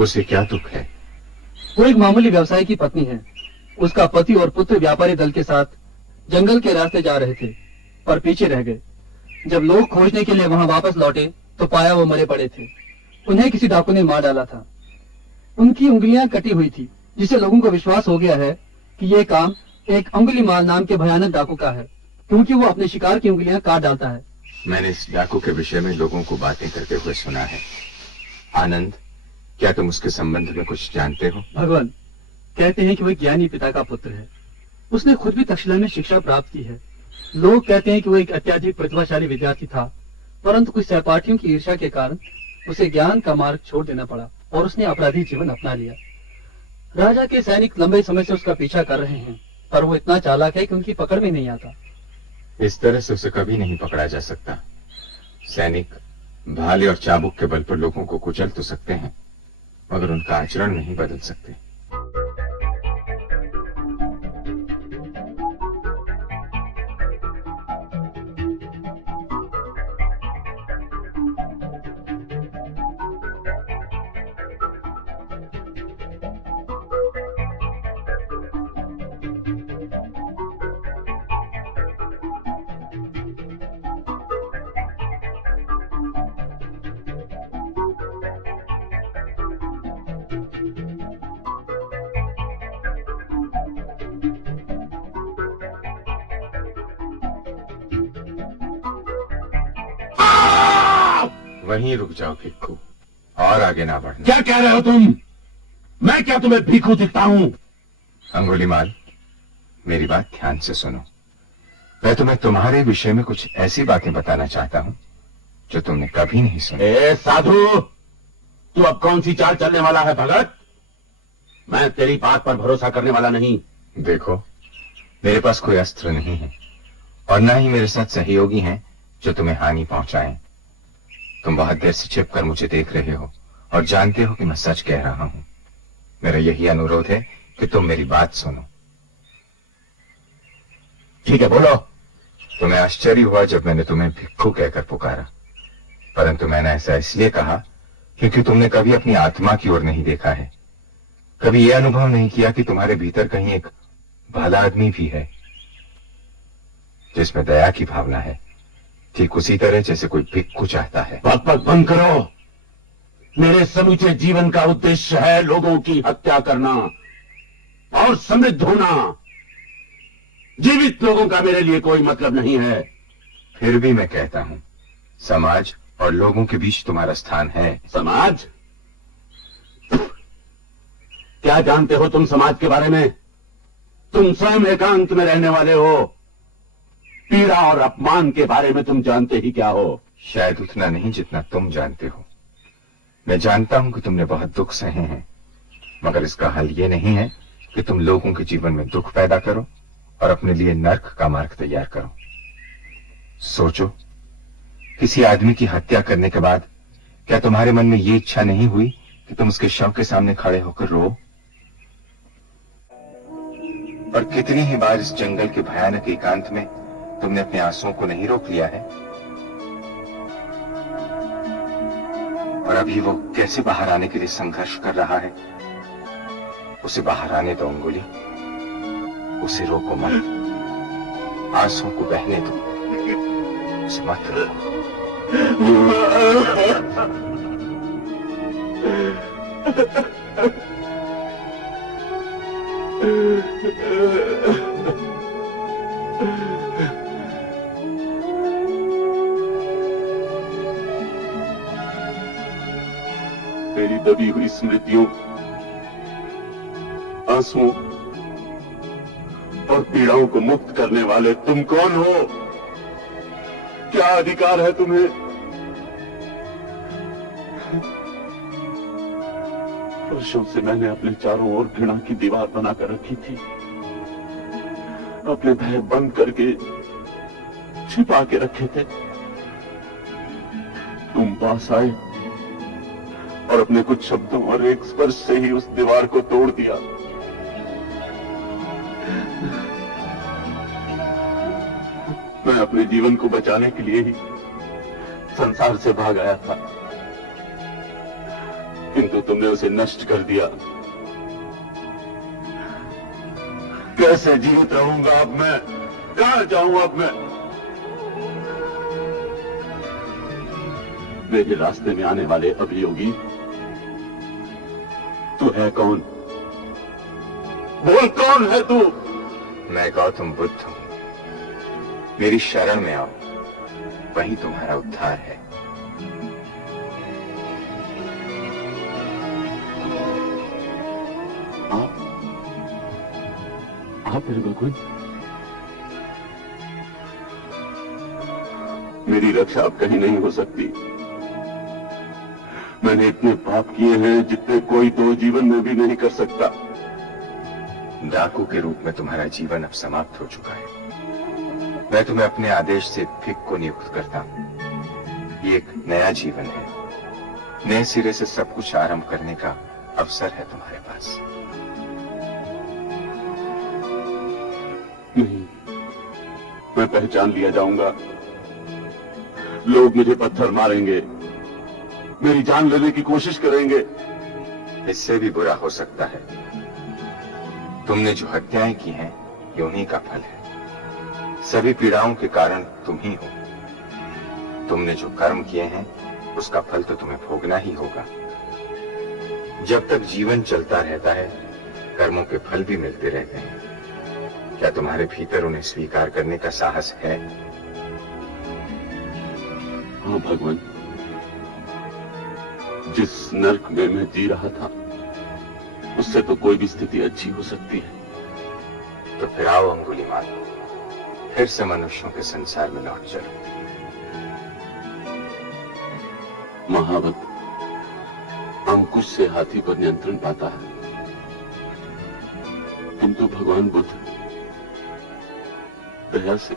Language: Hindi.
उसे क्या दुख है? वो एक मामूली व्यवसायी की पत्नी है। उसका पति और पुत्र व्यापारी दल के साथ जंगल के रास्ते जा रहे थे, पर पीछे रह गए। जब लोग खोजने के लिए वहां वापस लौटे तो पाया वो मरे पड़े थे। उन्हें किसी डाकू ने मार डाला था। उनकी उंगलियां कटी हुई थी, जिससे लोगों को विश्वास हो गया है कि ये काम एक अंगुलीमाल नाम के भयानक डाकू का है, क्योंकि वो अपने शिकार की उंगलियां काट डालता है। मैंने इस डाकू के विषय में लोगों को बातें करते हुए सुना है। आनंद, क्या तुम उसके संबंध में कुछ जानते हो? भगवान, कहते हैं कि वह ज्ञानी पिता का पुत्र है। उसने खुद भी तक्षशिला में शिक्षा प्राप्त की है। लोग कहते हैं कि वो एक अत्यधिक प्रतिभाशाली विद्यार्थी था, परंतु कुछ सहपाठियों की ईर्ष्या के कारण उसे ज्ञान का मार्ग छोड़ देना पड़ा और उसने अपराधी जीवन अपना लिया। राजा के सैनिक लंबे समय से उसका पीछा कर रहे हैं, पर वो इतना चालाक है कि उनकी पकड़ में नहीं आता। इस तरह से उसे कभी नहीं पकड़ा जा सकता। सैनिक भाले और चाबुक के बल पर लोगों को कुचल तो सकते हैं, मगर उनका आचरण नहीं बदल सकते। वहीं रुक जाओ भिक्खू, और आगे ना बढ़ना। क्या कह रहे हो तुम? मैं क्या तुम्हें भिक्खू दिखता हूं? अंगुलीमाल, मेरी बात ध्यान से सुनो। मैं तुम्हें तुम्हारे विषय में कुछ ऐसी बातें बताना चाहता हूं जो तुमने कभी नहीं सुनी। ए साधु, तू अब कौन सी चाल चलने वाला है भगत? मैं तेरी बात पर भरोसा करने वाला नहीं। देखो, मेरे पास कोई अस्त्र नहीं है और न ही मेरे साथ सहयोगी हैं जो तुम्हें हानि पहुंचाएं। तुम बहुत देर से छिपकर मुझे देख रहे हो और जानते हो कि मैं सच कह रहा हूं। मेरा यही अनुरोध है कि तुम मेरी बात सुनो। ठीक है, बोलो। तुम्हें आश्चर्य हुआ जब मैंने तुम्हें भिक्खू कहकर पुकारा, परंतु मैंने ऐसा इसलिए कहा क्योंकि तुमने कभी अपनी आत्मा की ओर नहीं देखा है। कभी यह अनुभव नहीं किया कि तुम्हारे भीतर कहीं एक भला आदमी भी है जिसमें दया की भावना है, ठीक उसी तरह जैसे कोई भिक्खू चाहता है। बक बक बंद करो। मेरे समूचे जीवन का उद्देश्य है लोगों की हत्या करना और समृद्ध होना। जीवित लोगों का मेरे लिए कोई मतलब नहीं है। फिर भी मैं कहता हूं, समाज और लोगों के बीच तुम्हारा स्थान है। समाज? क्या जानते हो तुम समाज के बारे में? तुम स्वयं एकांत में रहने वाले हो। पीड़ा और अपमान के बारे में तुम जानते ही क्या हो? शायद उतना नहीं जितना तुम जानते हो। मैं जानता हूं कि तुमने बहुत दुख सहे हैं, मगर इसका हल ये नहीं है कि तुम लोगों के जीवन में दुख पैदा करो और अपने लिए नर्क का मार्ग तैयार करो। सोचो, किसी आदमी की हत्या करने के बाद क्या तुम्हारे मन में ये इच्छा नहीं हुई कि तुम उसके शव के सामने खड़े होकर रो? और कितनी ही बार इस जंगल के भयानक एकांत में तुमने अपने आंसुओं को नहीं रोक लिया है? और अभी वो कैसे बाहर आने के लिए संघर्ष कर रहा है। उसे बाहर आने दो अंगुली, उसे रोको मत, आंसुओं को बहने दो, उसे मत रोको। मेरी दबी हुई स्मृतियों, आंसुओं और पीड़ाओं को मुक्त करने वाले तुम कौन हो? क्या अधिकार है तुम्हें? वर्षों से मैंने अपने चारों ओर घृणा की दीवार बनाकर रखी थी, अपने भय बंद करके छिपा के रखे थे। तुम पास आए और अपने कुछ शब्दों और एक स्पर्श से ही उस दीवार को तोड़ दिया। मैं अपने जीवन को बचाने के लिए ही संसार से भाग आया था। किंतु तुमने उसे नष्ट कर दिया। कैसे जीवित रहूंगा अब मैं? कहां जाऊं अब मैं? मेरे रास्ते में आने वाले अभियोगी, तू है कौन? बोल, कौन है तू? मैं गौतम बुद्ध हूं। मेरी शरण में आओ, वही तुम्हारा उद्धार है। आप मेरे भगवान, मेरी रक्षा अब कहीं नहीं हो सकती। मैंने इतने पाप किए हैं जितने कोई तो जीवन में भी नहीं कर सकता। डाकू के रूप में तुम्हारा जीवन अब समाप्त हो चुका है। मैं तुम्हें अपने आदेश से भिख को नियुक्त करता हूं। ये एक नया जीवन है। नए सिरे से सब कुछ आरंभ करने का अवसर है तुम्हारे पास। नहीं, मैं पहचान लिया जाऊंगा। लोग मुझे पत्थर मारेंगे, मेरी जान लेने की कोशिश करेंगे। इससे भी बुरा हो सकता है। तुमने जो हत्याएं की हैं, ये उन्हीं का फल है। सभी पीड़ाओं के कारण तुम ही हो। तुमने जो कर्म किए हैं, उसका फल तो तुम्हें भोगना ही होगा। जब तक जीवन चलता रहता है, कर्मों के फल भी मिलते रहते हैं। क्या तुम्हारे भीतर उन्हें स्वीकार करने का साहस है? हाँ भगवान, जिस नर्क में मैं जी रहा था, उससे तो कोई भी स्थिति अच्छी हो सकती है। तो फिर आओ अंगुलीमाल, फिर से मनुष्यों के संसार में लौट चलो। महावत अंकुश से हाथी पर नियंत्रण पाता है, किंतु भगवान बुद्ध दया से